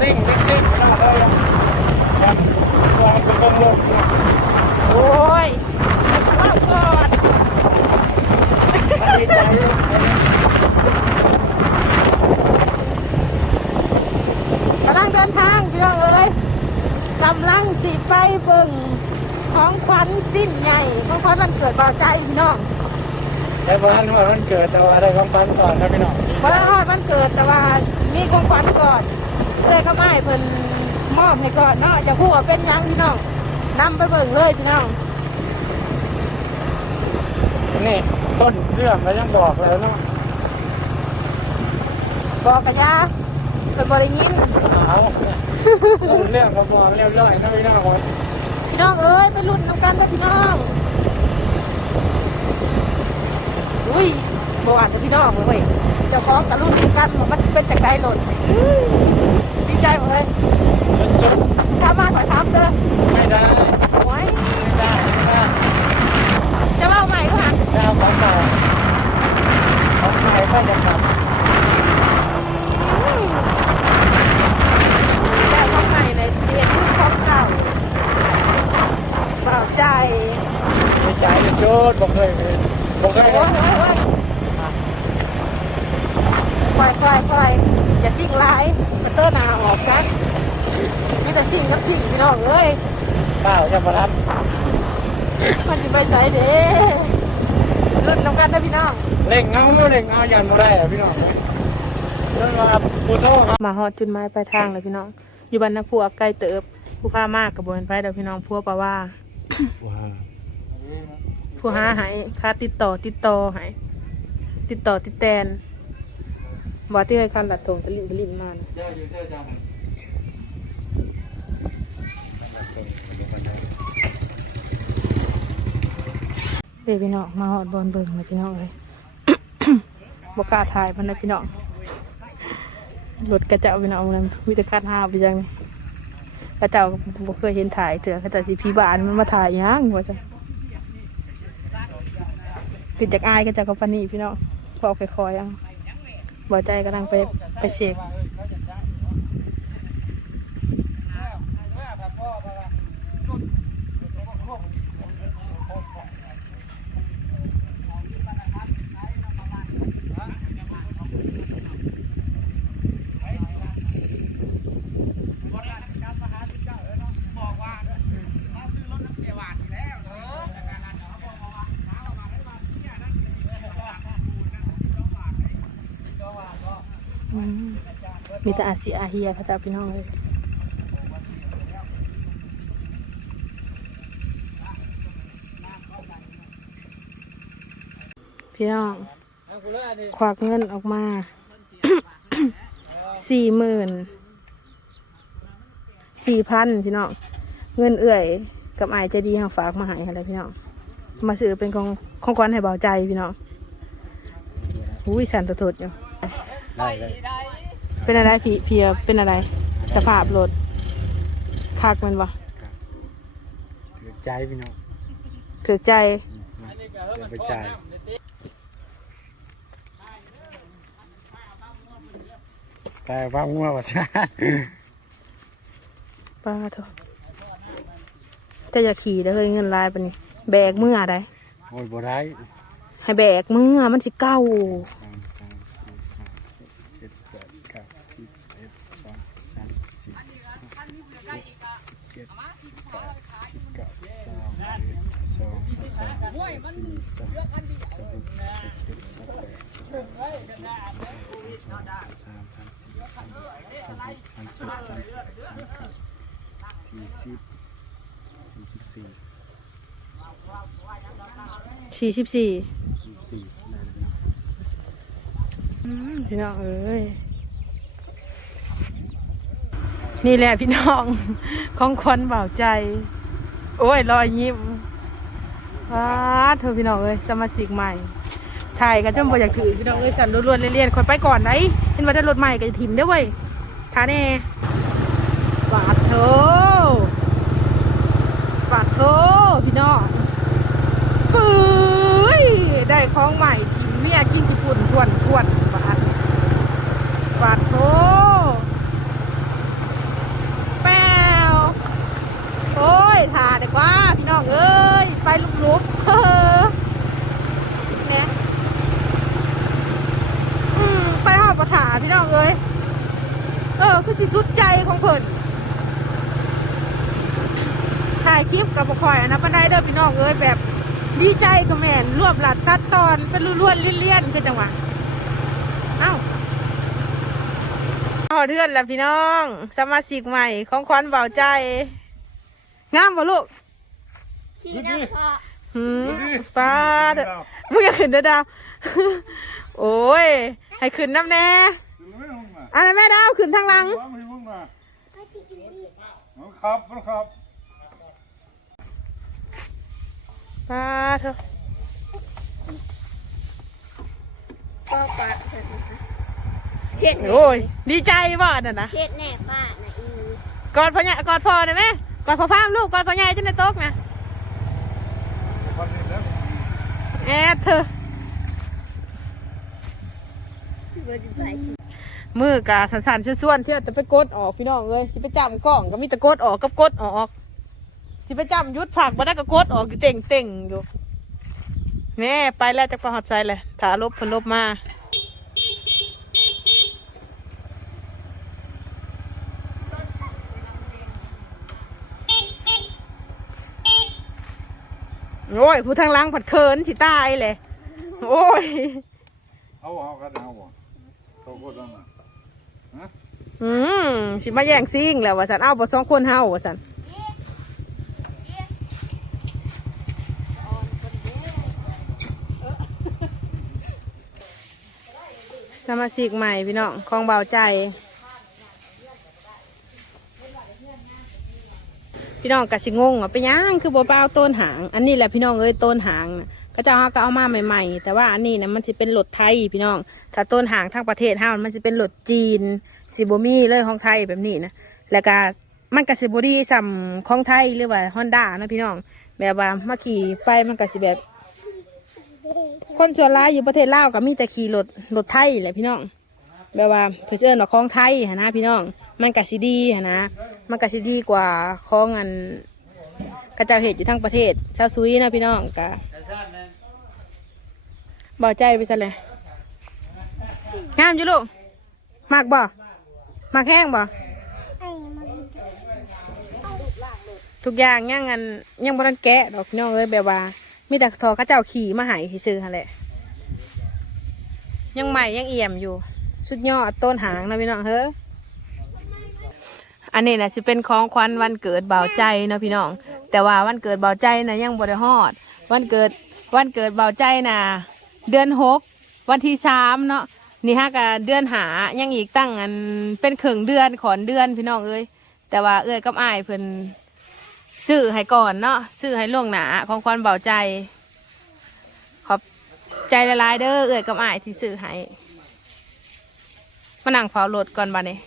ซิ่งซิ่งซิ่งไม่ต้เคยวางเป็กลมลงโอ้ยเล่าก่อนกำลังเดินทางพี่องเอ้ยกำลังสิไปเบิ่งของขวัญสิ้นใหญ่ของขวัญมันเกิดบ่ใจพี่น้องแต่บ้าว่ามันเกิดแต่ว่าอะไรของขวัญก่อนนะพี่น้องบ้านว่ามันเกิดแต่ว่ามีของขวัญก่อน เลยก็ไม่เพิ่นมอบให้ก่อนเนาะจะพูดว่าเป็นหยังพี่น้องนำไปเบิ่งเลยพี่น้อง นี่ต้นเรื่องเรายังบอกเลยเนาะบอกกะยาเป็นบริยินเอาต้นเรื่องเขาบอกเรียบร้อยนะพี่น้องพี่น้องเอ้ยไปรุ่นน้ำกันนะพี่น้องอุ้ยบอ่านแต่พี่น้องเลยเว้ยเจ้าของกับรุ่นนำกันว่ามันสิเป็นจากใดหล่นดี ใจหมดเลยสุดข้ามมาถอยทับเด้อๆไม่ได้โอ้ยไม่ได้ไม่ได้จะเล่าใหม่ก็หันดาวของเก่าของใหม่ก็จะกลับแต่ของใหม่ในเสียรุ่นของเก่าเปล่าใจในใจจะโจดบอกเคยเป็นบอกเคโอ้ยยโอ้ยโอ้ยควายควายควาย อย่าสิ่งร้ายสเตอร์หนาออกซะมีแต่สิ่งกับสิ่งพี่น้องเอ้ยเปล่าจะมารับมันจะไปใจเด้รุ่นน้ำกันนะพี่น้องเล่งเงาเล่งเงายันมาได้อะพี่น้องเรื่องมาปูโต้ครับมาฮอดจุดหมายปลายทางเลยพี่น้อง อยู่บ้านนักผัวใกล้เติบผู้พามากกับบนไปเดี๋ยวพี่น้องพัวปะว่าว้าวผู้หาใหายค่าติดต่อติดต่อใหายติดต่อติดแตน บอกที่เคยคันหลัดถงตะลิ่นตะลินมานะเจ้าอยู่เจ้าจังเดี๋ยวพี่น้องมาฮอดบอลเบิ่งเลยพี่น้องเลยบกล้าถ่ายมันนะพี่น้องรถกระเจ้าพี่น้องมันวิจการห้าไปจังนี่กระเจ้าบ่เคยเห็นถ่ายเถื่อกระเจ้าสิพี่บานมันมาถ่ายยังว่าจังคือจากอายกระเจ้ากับปานนีพี่น้องพอคอยๆอะ บ่ใจกำลังไปไปเช็คอืม มีแต่อาเซียอาเฮียพระเจ้าพี่น้องเลยพี่น้องควักเงินออกมาสี่หมื่นสี่พันพี่น้องเงินเอื่อย กับไอายใจดีเขาฝากมาให้อะไรพี่น้องมาซื้อเป็นของของขวัญให้เบาใจพี่น้องอุ้ยสันตะทดอยู่ได้ เลยเป็นอะไรพี่เพียเป็นอะไร สภาพรถคักมันวะถือใจพี่น้องถือใจเดี๋ยวไปจ่ายแต่ว่างัวว่าใช่ป้าเถอะจะอย่าขี่ได้อเลยเงินลายปะนี่แบกมืออะไรโอ้ยบ่ได้ให้แบกมือมันสิเก้า สองสามสี่ห้าหกเจ็ดแปดเก้าสิบเอ็ดสองสามสี่ห้าหกเจ็ดแปดสิบเก้าสองเอ็ดสองสามสี่สามสองเจ็ดเจ็ดแปดสองสามสามสามสามสี่สามสามสามสามสามสามสี่สิบสี่สิบสี่ สี่สิบสี่สี่สิบสี่ได้แล้วเนาะพี่น้องเอ้ย นี่แหละพี่น้อง ของควันเบาใจ โอ้ยรอยยิ้มว้าเธอพี่น้องเอ้ยสมาชิกใหม่ถ่ายกันจนบ่อยากถือพี่น้องเอ้ยสั่นรวนๆเรียนๆคนไปก่อนไหนเห็นว่าได้รถใหม่ก็จะถิ่มได้เว้ยท่าแน่ปาดโถปาดโถพี่น้อง ยได้ของใหม่ถิ่มเมียกินญี่ปุ่นทวนทวนปาดปาดโถแป้วโอ้ยถ่าดีกว่าพี่น้องเอ้ย ไปลุกๆเฮ้อเนี่ยอืมไปหอดประถาพี่น้องเอ้ย เออ คือสิสุดใจของเพิ่นถ่ายคลิปกับบ่คอยอันนะปานใดเด้อพี่น้องเอ้ยแบบ ดีใจกับแม่นรวบลัดตัดตอนเป็นล้วนๆเลี่ยนๆคือจังหวะเอ้าเอาเดือนแล้วพี่น้องสมาชิกใหม่ของขวัญเบาใจ งามบ่ลูกขี่น้ำพอหืมป้าเด้อมึงอยากขึ้นเด้อดาว โอ้ย ให้ขึ้นน้ำแน่อันนั้นแม่ดาวขึ้นทางหลัง ครับครับ ป้าเถอะก็ปะเช็ดโอ้ยดีใจบ่น่ะนะเช็ดแน่ป้านะอีกอดพ่อใหญ่กอดพ่อได้ไหมกอดพ่อพามลูกกอดพ่อใหญ่จนในโต๊ะนะแอดเธอเบอร์ดีไปมือกะสันสันๆส่วนๆเที่ยวแต่ไปกดออกพี่น้องเลยที่ไปจำกล้องก็มีแต่กดออกกับกดออก ที่ไปจำยุดผักมาได้ก็กดออกอยู่เต่งเต่งๆอยู่แม่ไปแล้วจากประหอดใจเลยถาลบเพนลบมาโอ้ยผู้ทางหล้างผัดเคินสิตายเลยโอ้ยเอาเอากันเอาบ่โตกดแล้วนะฮะอืมสิมาแย่งซิ่งแล้วว่าสันเอาบ่สองคนเฮาว่าสัน สมาชิกใหม่พี่น้องของเบาใจ พี่น้องกะสิงงอะไปนหยังคือบ่เปล่าต้นหาง อันนี้แหละพี่น้องเอ้ยต้นหางนะก็เจ้าเฮาก็เอามาใหม่ ๆ แต่ว่าอันนี้นะมันสิเป็นรถไทยพี่น้อง ถ้าต้นหางทางประเทศเฮามันสิเป็นรถจีนสิบมีเลยของไทยแบบนี้นะแล้วก็มันก็สิบ่ดีสำของไทยหรือว่าฮอนด้านะพี่น้อง แบบว่ามาขี่ไปมันก็สิแบบ คนส่วนร้ายอยู่ประเทศลาวก็มีแต่ขี่รถรถไทยแหละพี่น้องแบบว่าเพื่อเอิญว่าของไทยหนนะพี่น้อง มันก็สิดีหนนะมันก็สิดีกว่าของอันกระเจ้าเหตุอยู่ทั้งประเทศ ชาวซุยนะพี่น้องกะบ่ใจไปซะเลยงามอยู่ลูกมากบ่มากแห้งบ่ไอ้มากินทุกอย่างยังอันยังบ่ทันแกะดอกพี่น้องเอ้ยแบบว่า มีแต่ทอข้าเจ้าขี่มาหายซื้อหั่นแหละ ยังใหม่ยังเอี่ยมอยู่ สุดยอดต้นหางนะพี่น้องเฮ้ออันนี้นะสิเป็นของขวัญวันเกิดเบาใจเนาะพี่น้อง แต่ว่าวันเกิดเบาใจนะยังบ่ได้ฮอด วันเกิดวันเกิดเบาใจนะเดือนหกวันที่สามเนาะนี่ฮะกะเดือนหายังอีกตั้งอันเป็นครึ่งเดือนขอนเดือนพี่น้องเอ้ยแต่ว่าเอ้ยกับอ้ายเพิ่น ซื้อให้ก่อนเนาะซื้อให้ล่วงหนาของขวัญเบาใจ ขอบใจละลายๆเด้อเอ้ยกับอ้ายที่ซื้อให้มานั่งเฝ้ารถก่อนบ้านี้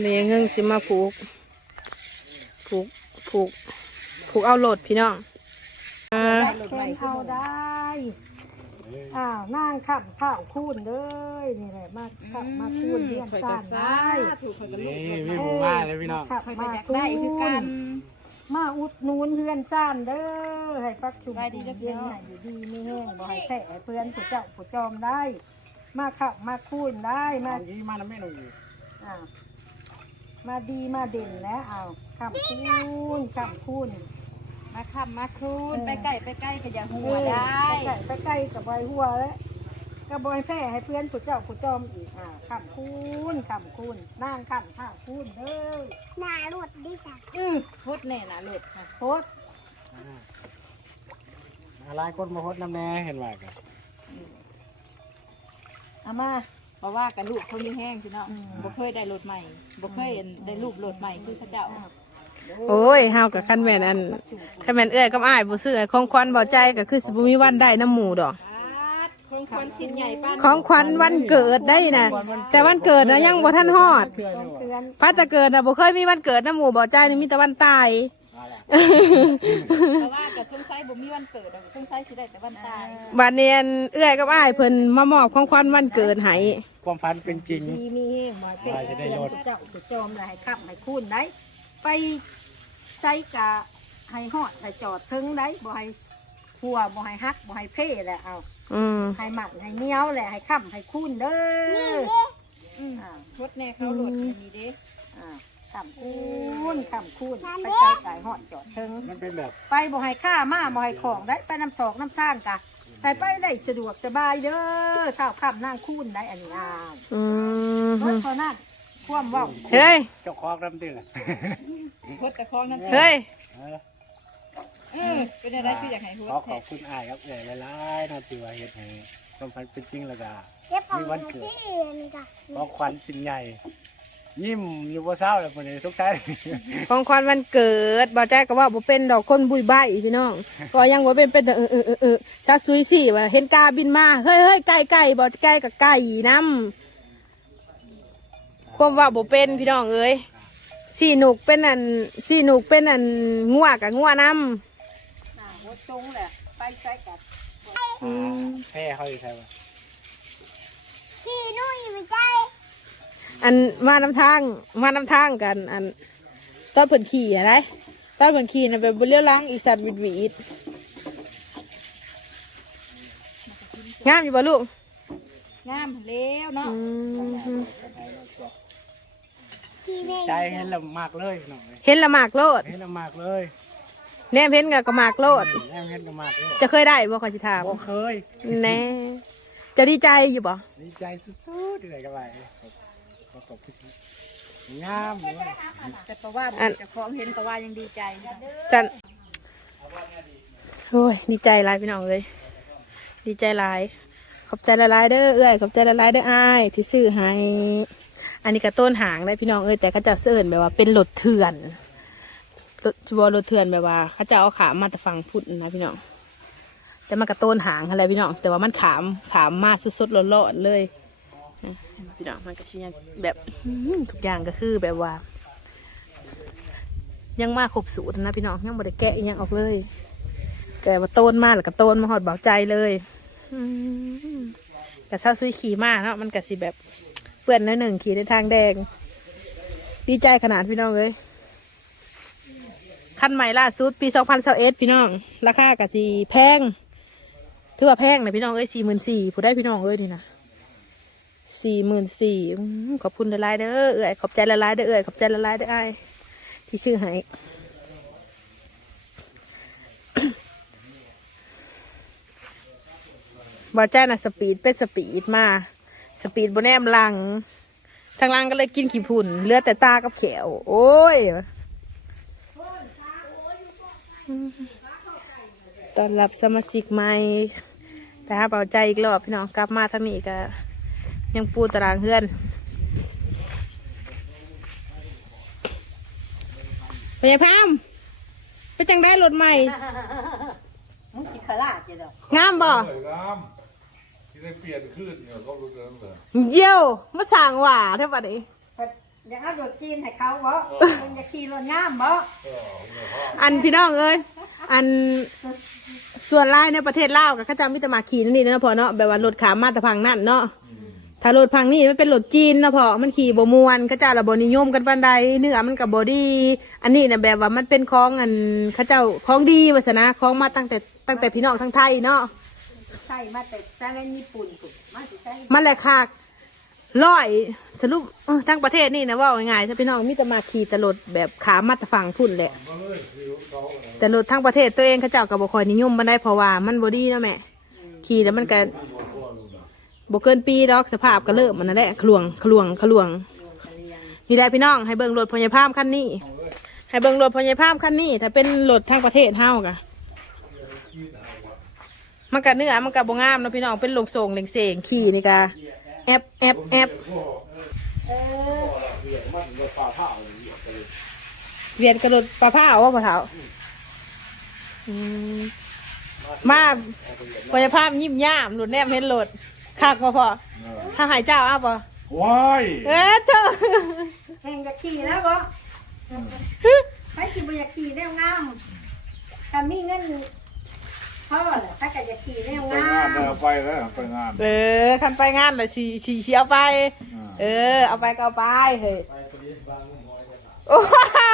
เลี้ยงเงสิมาผูก ผูก ผูก ผูกเอาโหลดพี่น้องเออแข่งเขาได้ อ้าวนั่งขับข้าวคูนเลยนี่แหละมาขับมาคูนเรียนสานได้นี่พี่หมูมาเลยพี่น้องขับมาคูนมาอุดหนูนเพื่อนซ่านเด้อให้ปักจุ่มเย็นไหนอยู่ดีไม่แห้งบ่ให้แผลเพื่อนผู้เจ้าผู้จอมได้ มาขับมาคูนได้มายี่มาแล้วไม่ลงอ้าวมาดีมาเด่นแล้วอ้าวขับคูนขับคูน มาขับมาคูนไปไก่ไปไก่ก็อย่าหัวเออได้ไปใกล้ไปใกล้กับบอยหัวแล้วกับบอยแพร่ให้เพื่อนผู้เจ้าผู้จอมอีกอ่าขำคูณขำคูณนั่งขำข้าวคูณเด้อหน้าหลุดดิสักอือพุดเนี่ยนะหลุดค่ะโคตรอะไรกดมาพดน้ำแน่เห็นว่ากันเอามาเพราะว่ากันลูกเขามีแห้งพี่น้องบ่เคยได้รถใหม่บ่เคยได้รูปรถใหม่คือเขาเจ้า โอ้ยเฮากับคันแม่นอันคันแม่นเอ้ยกับอ้ายบ่ซื้อให้ของขวัญเบาใจก็คือสิบ่มีวันได้น้ำหมูดอก ของควันสินใหญ่ป้านของขวัญวันเกิดได้นะแต่วันเกิดนะยังบ่ทันฮอดเพื่อนต้องนี่เตือนพระจะเกิดนะบ่เคยมีวันเกิดน้ำหมูเบาใจนี่มีแต่วันตายเพราะว่ากับช่วงไซบ่มีวันเกิดช่วงไซสิได้แต่วันตายบัดเนียนเอื้อยกับอ้ายเพิ่นมามอบของขวัญวันเกิดให้ความฝันเป็นจริง ดีมีแห้งมาแพร่จะได้เพื่อนลดผู้เจ้าผู้จอมได้ให้ขับให้คูณได้ ไปใส่กะให้หอดให้จอดถึงได้บ่ให้หัวบ่ให้ฮักบ่ให้เพ่แหละเอาอืมให้หมักให้เหนียวแหละให้ค่ำให้คุ้นเด้ออ่ารถแน่เขาโหลดอันนี้เด้อ่าขำคูนขำคูนไปใส่ไก่หอดจอดถึง มันเป็นแบบไปบ่ให้ค่ามาบ่ให้ของได้ไปน้ำถอกน้ำท่างกะไปไปได้สะดวกสบายเด้อข้าวข้ามนั่งคูนได้อันนี้อ้าวอืมรถเท่านั้น ความเว่าเฮ้ย เจ้าของน้ำตื้นแหละรถตะคองน้ำเฮ้ย เออเออเป็นอะไรคืออยากให้รถขอขอบคุณอายครับเอ๋ยหลายๆเนาะที่ว่าเฮ็ดให้ความฝันเป็นจริงแล้วก็ เก็บของที่นี่จ้ะขอขวัญชิ้นใหญ่ ยิ้มอยู่บ่เศร้าเลยคนนี้ทุกท่านของขวัญวันเกิดบ่ใจก็ว่าบ่เป็นดอกคนบุยใบพี่น้อง ก็ยังบ่เป็นเป็นแต่เออเออเออเออซักซุยสิว่าเห็นกาบินมา เฮ้ยเฮ้ยไก่ไก่บ่ไก่กับไก่น้ำ ความว่าบ่เป็นพี่น้องเอ้ยสีหนุกเป็นอันสีหนุกเป็นอันงัวกับงัวน้อ่ารถตรงแหละไปใส่กับแพ้เขาอยู่ใช่ปะพี่นุ้ยไม่ใจำอันมาน้ำทางมาน้ำทางกันอันตอนเพิ่นขี่อะไรตอนเพิ่นขี่น่ะแบบบ่เลี้ยวหล้างอีสัตว์วิดวีดงามอยู่บ่ลูกงามแล้วเนาะอืมพี่เมย์ ใจเห็นแล้วมากเลยหน่อยเห็นละหมากโลดเห็นแล้วมากเลยแนมเห็นกับกระหมากโลด แม่เห็นก็มากเลยจะเคยได้บ่ขอสิถามบ่เคย แน่จะดีใจอยู่บ่ดีใจสุดๆเลยกันไปขอขอบคุณงามเลยแต่ประว่าเจะคองเห็นประว่ายังดีใจนะจันโอ้ยดีใจหลายพี่น้องเลย ดีใจหลาย ขอบใจละลายๆเด้อเอ้ยขอบใจละลายๆเด้ออ้ายที่ซื้อให้ อันนี้ก็ต้นหางได้พี่น้องเอ้ยแต่เขาจะเสื่อนแบบว่าเป็นรถเถื่อนรถชัวรถเถื่อนแบบว่า เขาจะเอาขามาแต่ฝั่งพุทธนะพี่น้อง แต่มันกระต้นหางอะไรพี่น้อง แต่ว่ามันขามขามมาสุดๆร้อนๆเลยพี่น้องมันก็ชิยังแบบทุกอย่างก็คือแบบว่า ยังมาครบสูตรนะพี่น้องยังบ่ได้แกะยังออกเลยแกะมาต้นมาแล้วก็ต้นมาหอดเบาใจเลยอืมแต่เศร้าซุยขี่มากเนาะมันก็สิแบบ เปื้อนนิดหนึ่งขี่ในทางแดง ดีใจขนาดพี่น้องเลยคันใหม่ล่าสุดปี 2021พี่น้อง ราคาก็สิแพงถือว่าแพงนะพี่น้องเอ้ยสี่หมื่นสี่ผู้ได้พี่น้องเอ้ยนี่นะสี่หมื่นสี่ขอบคุณละลายเด้อเอ้ยขอบใจละลายเด้อเอ้ยขอบใจละลายเด้อไอ้ที่ชื่อให้บอแจ้น่ะสปีดเป็นสปีดมา สปีดบนแนมหลัง ทางหลังก็เลยกินขี้ผุ่นเหลือแต่ตากับแขว โอ้ยตอนรับสมาชิกใหม่แต่ถ้าเบาใจอีกรอบพี่น้องกลับมาทางนี้ก็ยังปูตารางเฮือนพยาพามไปจังได้รถใหม่มึงคิดขลาดจีดอกงามบ่สวยงามที่ ได้เปลี่ยนขึ้นเนี่ยก็รู้เรื่องเลยเยี่ยวมาสั่งหว่าเท่าบัดนี้อยากเอารถจีนให้เขาบ่มึงอยากขี่รถงามบ่อันพี่น้องเอ้ยอันส่วนรายในประเทศลาวกับข้าจามิตรมาขี่นั่นนี่นะพอเนาะแบบว่ารถขามมาแต่พังนั่นเนาะถ้ารถพังนี่มันเป็นรถจีนนะพอมันขี่บมวนเข้าเจ้าระบนิยมกันปันใดเนื้อมันกับบอดี้อันนี้นะแบบว่ามันเป็นของอันเข้าเจ้าของดีวาสนาของมาตั้งแต่ตั้งแต่พี่น้องทั้งไทยเนาะ ใช่มาแต่สร้างญี่ปุ่นกูมาสิใช่มันแหละค่ะร้อยสรุปเออทั้งประเทศนี่นะว่าง่ายๆถ้าพี่น้องมิตรมาขี่ต่รถแบบขามาแต่ฝั่งพุ่นแหละ แต่รถทั้งประเทศตัวเองเขาเจ้ากับบคอยนิยมมันได้เพราะว่ามันบอดี้เนาะแม่ขี่แล้วมันก็บเกินปีดอกสภาพก็เริ่มมันนั่นแหละขลวงขลวงขลวงนี่แหละพี่น้องให้เบิ่งรถพยาพามคันนี้ ให้เบิ่งรถพยาพามคันนี้ ถ้าเป็นรถทั้งประเทศเฮากะ มันก็เนื้อมันก็บ่งามเนาะพี่น้องเป็นลงโส่งเล็งเสงขี่นี่กะแอบแอบแอบเวียนกระโดดปลาผ้าว่าปลาเท้าอืมมาพยาพามยิ้มย่ามหลุดแนมเห็นหลุดคักพอพอถ้าหายเจ้าอ้าปะว้ายเอ๊ะเจ้าแข่งจะขี่แล้วบ่ใครสิบ่อยากขี่แนวงามถ้ามีเงิน พ่อแหละถ้าก็จะขี่แนวไปงางานมแล้วไปแล้วไปงานเออคันไปงานเลยฉีฉีฉีเอาไป เออ เอาไปก็เอาไปเฮ้ยโอ้ฮ่า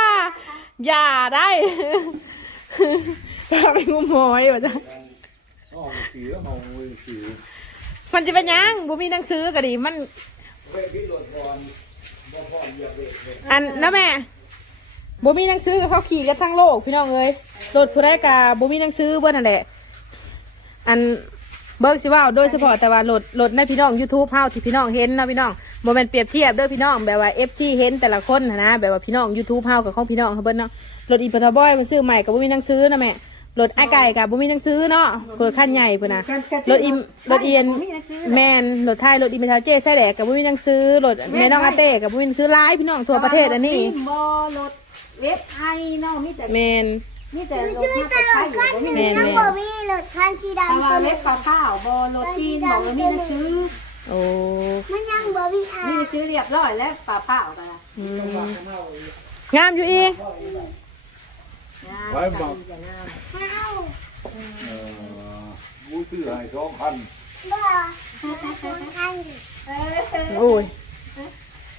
อย่าได้พาไปงุมหอยว่าจ้ะอ๋อขี่แล้วมองมือขี่มันจะเป็นหยังบุมีหนังสือก็ดีมันอันนะแม่บ่มีหนังสือกับเขาขี่กันทั้งโลกพี่น้องเอ้ยรถผู้ใดกาบ่มีหนังสือเบิ่นั่นแหละ อันเบิกสิว่าโดยเฉพาะแต่ว่ารถรถในพี่น้อง YouTube เฮาที่พี่น้องเห็นเนาะพี่น้องบ่แม่นเปรียบเทียบเด้อพี่น้องแบบว่า FG เห็นแต่ละคนหั้นนะ แบบว่าพี่น้อง YouTube เฮากับของพี่น้องเขาเบิ่นเนาะรถอีปทบอยมันซื้อใหม่ก็บ่มีหนังสือนะแม่รถไอ้ไก่ก็บ่มีหนังสือเนาะรถคันใหญ่พุ่นน่ะรถอีรถเอียนแมนรถไทยรถอีเมทาเจใส่แดกกับบุ้มีหนังสือรถแม่น้องอาเต้กับบุ้มีหนังสือหลายพี่น้องทั่วประเทศอันนี้บอรถเว็บไอเนาะมีแต่แมนมีแต่รถชื่อมาตแต่ลไทอยดอยู่ขั้นบ่มีหนังสือ หนึ่งยังบ่มีรถคันสีแต่ดำว่าตัวเว็บข้าวบอรถจีนบอกว่ามีหนังสือโอ้มันยังบ่มีอ่ามีหนังสือเรียบร้อยแล้วป่าเปล่ากันนะอืมงามอยู่อีไว้บอกมาเอาเอ่อมูตื้อให้สองพันบ่คนคันโอ้ย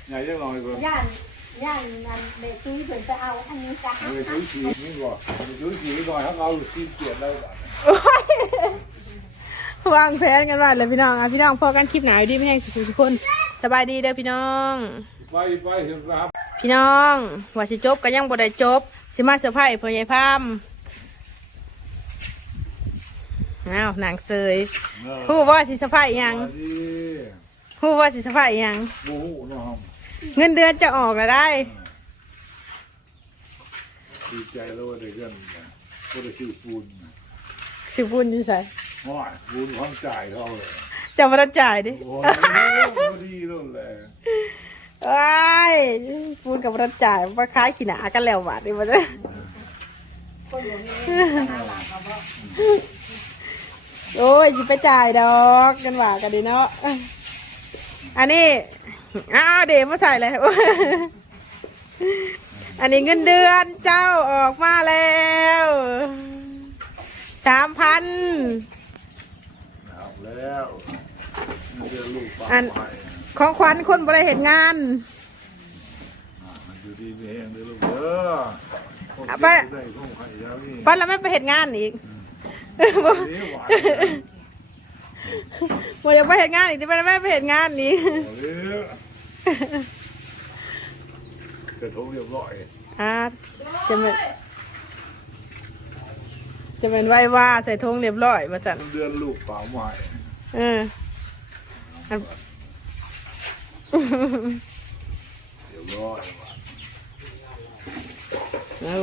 ใหญ่ยังหน่อยกว่า ย่านย่านนั่นเด็กซื้อเพิ่นไปเอาอันนี้จ้ะเออซื้อขี่นี่ก่อนซื้อขี่ก่อนถ้าเอาซีเกียรแล้วกันโอ้ยวางแผนกันว่าเลยพี่น้องอะพี่น้องพอกันคลิปหนาอยู่ดีไม่แห้งสุขุทุกคนสบายดีเด้อพี่น้อง ไปไปเห็นครับ พี่น้องว่าสิจบก็ยังบ่ได้จบสิมาเซอร์ไพรส์พ่อใหญ่พามอ้าวหนังเซยฮู้ว่าสิเซอร์ไพรส์หยังดีฮู้ว่าสิเซอร์ไพรส์หยัง บูฮูเนาะ เงินเดือนจะออกแล้วได้ ดีใจแล้วว่าได้เงินก็ได้ชื่อปูนสิบุญอยู่ใส่ห้อยปูนความจ่ายเขาเลยจะมาจ่ายดิโอ้ยดีแล้วแหละว้ายปูนกับมาจ่ายมาคล้ายขี้หนากันแล้วบาดนี่มันจะโอ้ยจะไปจ่ายดอกกันว่ากันดีเนาะอันนี้ อ้าวเดี๋ยวมาใส่เลยอันนี้เงินเดือนเจ้าออกมาแล้วสามพันเอาแล้วเดี๋ยวลูกป้าอันไปของขวัญคนบริเหตุงานมันอยู่ดีมีแห้งเลยลูกเด้อเอาไปได้ข้องไข่ยาวนี่ปันแล้วไม่ไปเหตุงานอีก เดี๋ยวหวานโมยังไปเหตุงานอีกที่ไม่ได้ไม่ไปเหตุงานอีกเอาเด้อกระทงเรียบร้อยอ่าจะเป็นจะเป็นไหวว่าใส่ธงเรียบร้อยมาจันเดือนลูกเปล่าใหม่เอออันเรียบร้อยว่ะเอา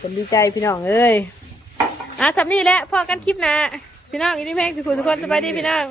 คนดีใจพี่น้องเอ้ยอะสับนี่แหละพอกันคลิปหนะ พี่น้องอินี่เพลงสุขุมทุกคนสบายดีพี่น้อง